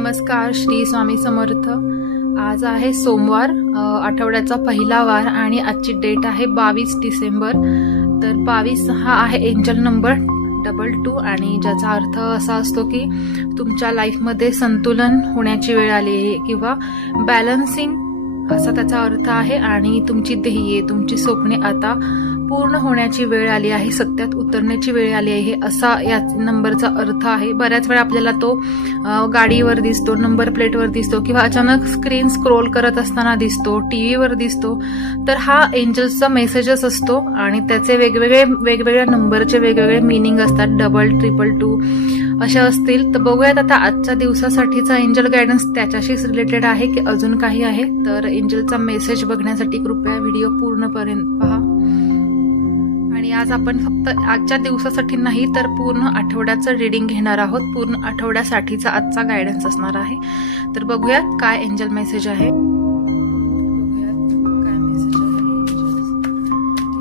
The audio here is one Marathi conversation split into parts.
नमस्कार, श्री स्वामी समर्थ। आज आहे सोमवार, आठवड्याचा पहिला वार आणि आजची डेट आहे 22 डिसेंबर। तर 22 हा आहे एंजल नंबर 22 आणि ज्याचा अर्थ असा असतो की तुमच्या लाईफमध्ये संतुलन होण्याची वेळ आली आहे किंवा बॅलन्सिंग असा त्याचा अर्थ आहे आणि तुमची ध्येये, तुमची स्वप्ने आता पूर्ण होण्याची वेळ आली आहे, सत्यात उतरण्याची वेळ आली आहे, असा या नंबरचा अर्थ आहे। बऱ्याच वेळा आपल्याला तो गाडीवर दिसतो, नंबर प्लेटवर दिसतो किंवा अचानक स्क्रीन स्क्रोल करत असताना दिसतो, टीव्हीवर दिसतो। तर हा एंजल्सचा मेसेजच असतो आणि त्याचे वेगवेगळ्या नंबरचे वेगवेगळे मीनिंग असतात, 222 असे असतील। तर बघूयात आता आजच्या दिवसासाठीचा एंजल गायडन्स त्याच्याशीच रिलेटेड आहे की अजून काही आहे। तर एंजलचा मेसेज बघण्यासाठी कृपया व्हिडिओ पूर्णपर्यंत पहा। आणि आज आपण फक्त आजच्या दिवसासाठी नाही तर पूर्ण आठवड्याचं रीडिंग घेणार आहोत। पूर्ण आठवड्यासाठीचा आजचा गायडन्स असणार आहे। तर बघूयात काय एंजल मेसेज आहे। काय मेसेज आहे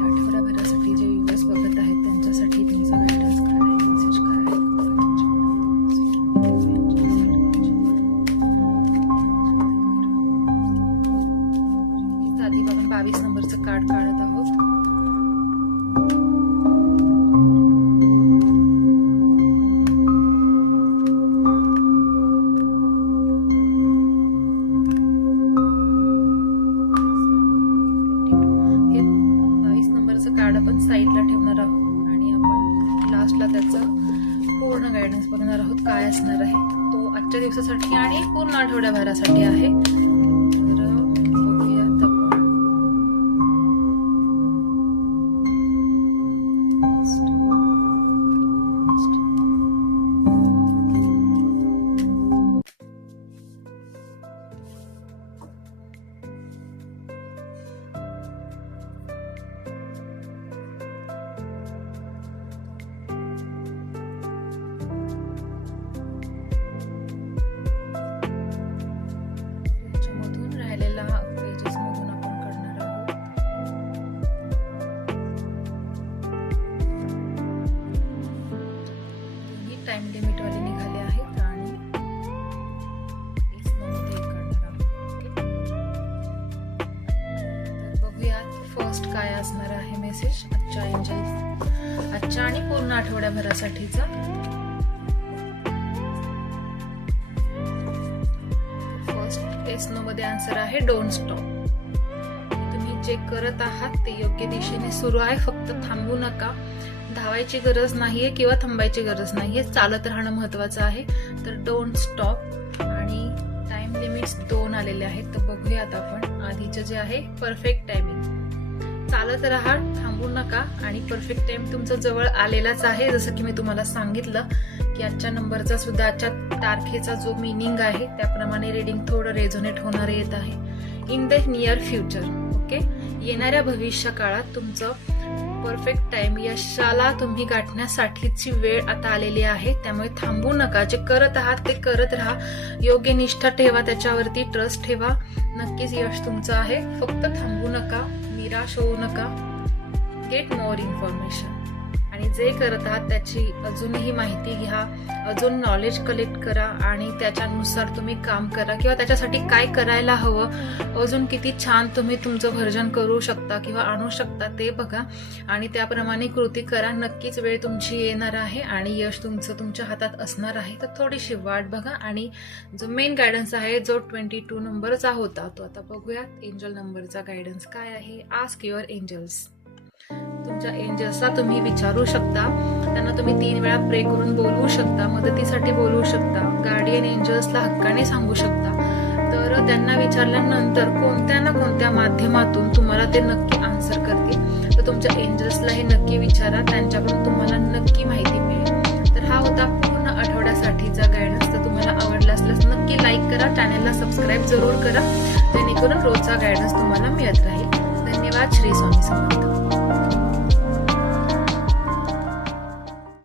आठवड्याभरासाठी जे व्ह्यूअर्स बघत आहेत त्यांच्यासाठी तुमचा गायडन्स काय आहे, मेसेज काय आहे। आधी आपण 22 नंबरचं कार्ड काढत आहोत। कार्ड आपण साईडला ठेवणार आहोत आणि आपण लास्टला त्याचा पूर्ण गायडन्स बघणार आहोत काय असणार आहे। तो आजच्या दिवसासाठी आणि पूर्ण आठवड्याभरासाठी आहे। तर बघूयात आपण। टाइम लिमिट वाले निघाले आहेत आणि बघूयात फर्स्ट काय असणार आहे मेसेज आजच्या एंजल, आजच्या आणि पूर्ण आठवड्याभरासाठीचा। फर्स्ट एस-नो मध्ये आन्सर आहे डोंट स्टॉप। तुम्ही जे करत आहात ते योग्य दिशेने सुरू आहे, फक्त थांबू नका। धावायची गरज नाहीये किंवा थांबायची गरज नाहीये, चालत राहणं महत्वाचं आहे। तर डोंट स्टॉप आणि टाइम लिमिट्स 2 आलेले आहेत। तर बघूयात आपण आधीचे जे आहे परफेक्ट टायमिंग। चालत राहा, थांबू नका आणि परफेक्ट टाइम तुमचा जवळ आलेलाच आहे। जसं की मी तुम्हाला सांगितलं की आजच्या नंबरचा सुद्धा आजच्या तारखेचा जो मीनिंग आहे त्याप्रमाणे रीडिंग थोडं रेझोनेट होणार येत आहे। In the near future, okay, येणाऱ्या भविष्य काळात तुमचं परफेक्ट टाइम, यशाला तुम्ही गाठण्यासाठीची वेळ आता आलेली आहे। त्यामुळे थांबू नका, जे करत आहात ते करत राहा, योग्य निष्ठा ठेवा, त्याच्यावरती ट्रस्ट ठेवा, नक्कीच यश तुमचं आहे। फक्त थांबू नका, निराश होऊ नका, गेट मोर इन्फॉर्मेशन आणि जे करत आहात त्याची अजूनही माहिती घ्या, अजून नॉलेज कलेक्ट करा आणि त्याच्यानुसार तुम्ही काम करा किंवा त्याच्यासाठी काय करायला हवं, अजून किती छान तुम्ही तुमचं वर्जन करू शकता किंवा आणू शकता ते बघा आणि त्याप्रमाणे कृती करा। नक्कीच वेळ तुमची येणार आहे आणि यश तुमचं तुमच्या हातात असणार आहे। तर थोडीशी वाट बघा आणि जो मेन गायडन्स आहे जो 22 नंबरचा होता तो आता बघूयात एंजल नंबरचा गायडन्स काय आहे। Ask your angels. तुमच्या एंजल्सला तुम्ही विचारू शकता, त्यांना तुम्ही 3 वेळा प्रे करून बोलवू शकता, मदतीसाठी बोलवू शकता, गार्डियन एंजल्सला हक्काने सांगू शकता। तर त्यांना विचारल्यानंतर कोणत्या ना कोणत्या माध्यमातून तुम्हाला ते नक्की आन्सर करतील। तर तुमच्या एंजल्सला हे नक्की विचारा, त्यांच्याकडून तुम्हाला नक्की माहिती मिळेल। तर हा होता पूर्ण आठवड्यासाठीचा गायडन्स। तर तुम्हाला आवडला असल्यास नक्की लाईक करा, चॅनेलला सबस्क्राईब जरूर करा, जेणेकरून रोजचा गायडन्स तुम्हाला मिळत राहील। धन्यवाद, श्री स्वामी समर्थ।